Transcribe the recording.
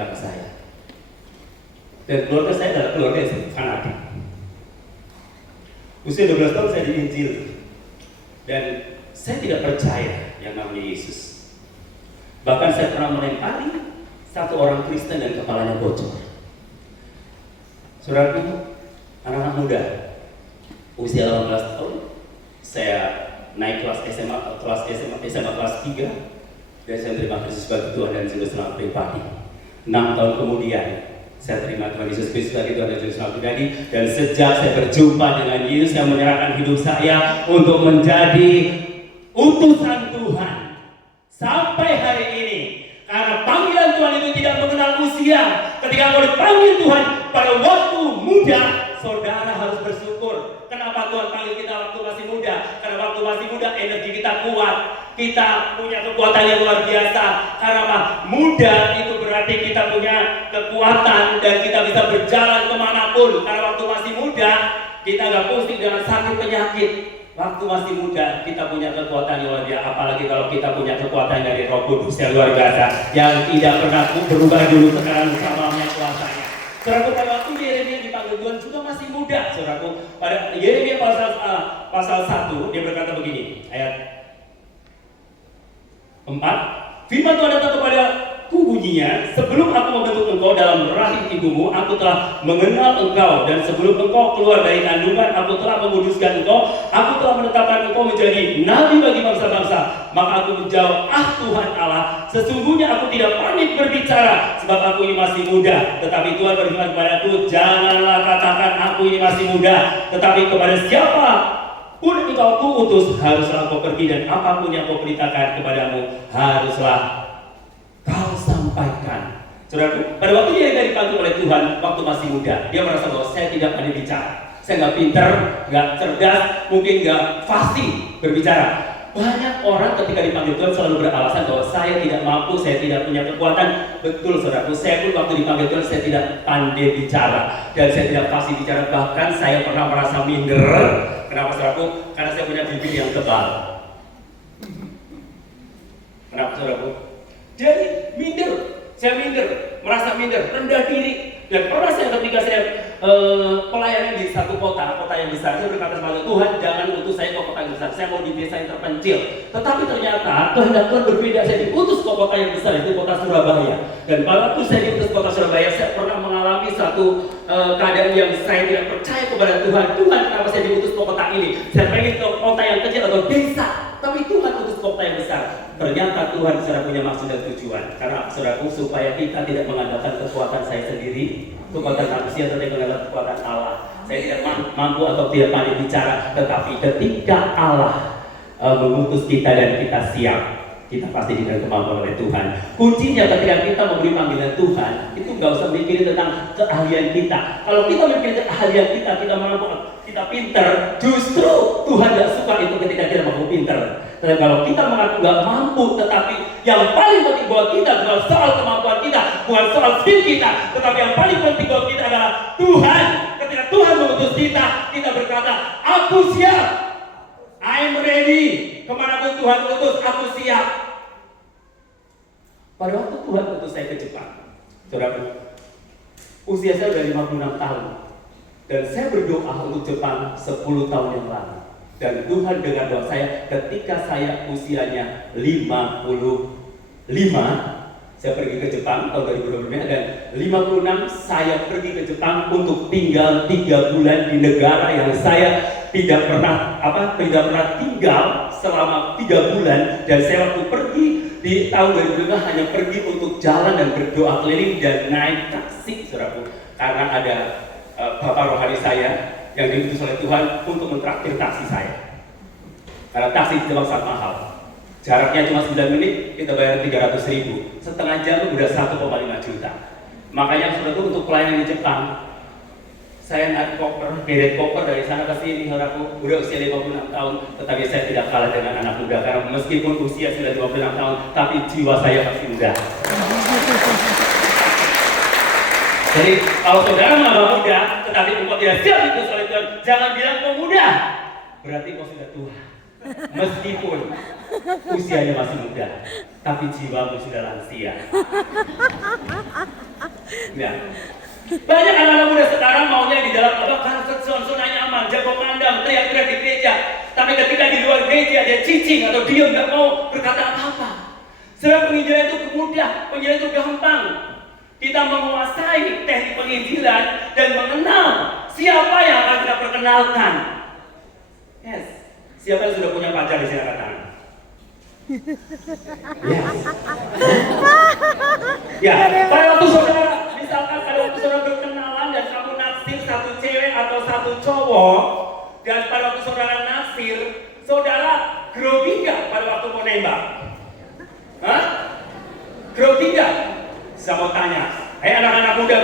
kakak saya. Dan keluarga saya adalah keluarga yang fanatik. Usia 12 tahun saya diinjil. Dan saya tidak percaya yang namanya Yesus. Bahkan saya pernah melempari satu orang Kristen dan kepalanya bocor. Saudaraku, anak-anak muda, usia 18 tahun, saya naik kelas SMA kelas 3, dan saya terima Kristus sebagai Tuhan dan Juru Selamat pribadi. 6 tahun kemudian, saya terima Tuhan Yesus Kristus sebagai Tuhan dan Juru Selamat pribadi, dan sejak saya berjumpa dengan Yesus, saya menyerahkan hidup saya untuk menjadi utusan Tuhan sampai hari ini. Karena panggilan Tuhan itu tidak mengenal usia. Ketika mau dipanggil Tuhan pada waktu muda, saudara harus bersyukur. Kenapa Tuhan panggil kita waktu masih muda? Karena waktu masih muda energi kita kuat, kita punya kekuatan yang luar biasa. Karena apa? Muda itu berarti kita punya kekuatan dan kita bisa berjalan kemanapun. Karena waktu masih muda, kita nggak pusing dengan sakit penyakit. Waktu masih muda, kita punya kekuatan yang luar biasa. Apalagi kalau kita punya kekuatan dari Roh Kudus yang luar biasa, yang tidak pernah berubah dulu, sekarang selamanya kuasanya. Saudaraku, pada waktu Yeremia dipanggil Tuhan juga masih muda. Saudaraku, pada Yeremia pasal 1, dia berkata begini, ayat 4, firman Tuhan datang kepada ku bunyinya, sebelum aku membentuk engkau dalam rahim ibumu, aku telah mengenal engkau, dan sebelum engkau keluar dari kandungan, aku telah menguduskan engkau, aku telah menetapkan engkau menjadi nabi bagi bangsa-bangsa. Maka aku menjawab, Tuhan Allah, sesungguhnya aku tidak pandai berbicara, sebab aku ini masih muda. Tetapi Tuhan berfirman kepadaku, janganlah katakan aku ini masih muda, tetapi kepada siapa pun engkau kuutus, haruslah kau pergi, dan apapun yang kau perintahkan kepadamu, haruslah kau sampaikan. Saudaraku, pada waktu dia dipanggil oleh Tuhan waktu masih muda, dia merasa bahwa saya tidak pandai bicara, saya nggak pintar, nggak cerdas, mungkin nggak fasih berbicara. Banyak orang ketika dipanggil Tuhan selalu beralasan bahwa saya tidak mampu, saya tidak punya kekuatan. Betul saudaraku, saya pun waktu dipanggil Tuhan saya tidak pandai bicara dan saya tidak fasih bicara. Bahkan saya pernah merasa minder. Kenapa saudaraku? Karena saya punya bibir yang tebal. Kenapa saudaraku? Jadi minder, saya minder, merasa minder, rendah diri. Dan pernah saya ketika saya pelayanan di satu kota yang besar, saya berkata kepada Tuhan, jangan utus saya ke kota yang besar, saya mau di desa yang terpencil. Tetapi ternyata kehendak Tuhan berbeda, saya diutus ke kota yang besar, itu kota Surabaya. Dan pada waktu saya diutus ke kota Surabaya, saya pernah mengalami satu keadaan yang saya tidak percaya kepada Tuhan. Tuhan, kenapa saya diutus ke kota ini? Saya pengen ke kota yang kecil atau desa, tapi Tuhan utus ke kota yang besar. Ternyata Tuhan sudah punya maksud dan tujuan. Karena saudaraku, supaya kita tidak mengandalkan kekuatan saya sendiri, kekuatan manusia, tetapi mengandalkan kekuatan Allah. Saya tidak mampu atau tidak pandai bicara, tetapi ketika Allah mengutus kita dan kita siap, kita pasti diberi kemampuan oleh Tuhan. Kuncinya ketika kita memberi panggilan Tuhan, itu nggak usah mikirin tentang keahlian kita. Kalau kita mikirin keahlian kita mampu, kita pintar, justru Tuhan nggak suka itu ketika kita mampu pintar. Dan kalau kita mengaku nggak mampu, tetapi yang paling penting buat kita bukan soal kemampuan kita, bukan soal skill kita, tetapi yang paling penting buat kita adalah Tuhan. Ketika Tuhan mengutus kita berkata, aku siap, I'm ready. Kemanapun Tuhan utus, aku siap. Pada waktu Tuhan utus saya ke Jepang, saudaraku, usia saya sudah 56 tahun, dan saya berdoa untuk Jepang 10 tahun yang lalu. Dan Tuhan dengar doa saya ketika saya usianya 55, saya pergi ke Jepang tahun 2025, dan 56 saya pergi ke Jepang untuk tinggal 3 bulan di negara yang saya tidak pernah tinggal selama 3 bulan. Dan saya waktu pergi di tahun 2005 hanya pergi untuk jalan dan berdoa keliling dan naik taksi, saudaraku, karena ada bapak rohani saya yang diutus oleh Tuhan untuk mentraktir taksi saya. Karena taksi di Jepang sangat mahal. Jaraknya cuma 9 menit, kita bayar 300.000. Setengah jam udah 1,5 juta. Makanya saudaraku, untuk pelayanan di Jepang, saya naik koper, beret koper dari sana ke sini, saudaraku, udah usia 56 tahun, tetapi saya tidak kalah dengan anak muda. Karena meskipun usia sudah 56 tahun, tapi jiwa saya masih muda. Jadi kalau saudara menganggap muda, tetapi engkau tidak siap itu oleh Tuhan, jangan bilang kau muda. Berarti kau sudah tua. Meskipun usianya masih muda, tapi jiwamu sudah lansia. Ya. Banyak anak-anak muda sekarang maunya di dalam comfort zone, zona nyaman, jago pandang, teriak-teriak di gereja. Tapi ketika di luar gereja dia cicing atau diam, nggak mau berkata apa-apa. Sebab penginjilan itu mudah, penginjilan itu gampang. Kita menguasai teknik penginjilan dan mengenal siapa yang akan kita perkenalkan. Yes. Siapa yang sudah punya pacar di sini angkat tangan? Yes. Ya, pada waktu saudara, misalkan pada waktu saudara berkenalan dan kamu naksir satu cewek atau satu cowok, dan pada waktu saudara naksir, saudara grogi nggak pada waktu mau nembak? Hah? Grogi nggak? Saya mau tanya, anak-anak muda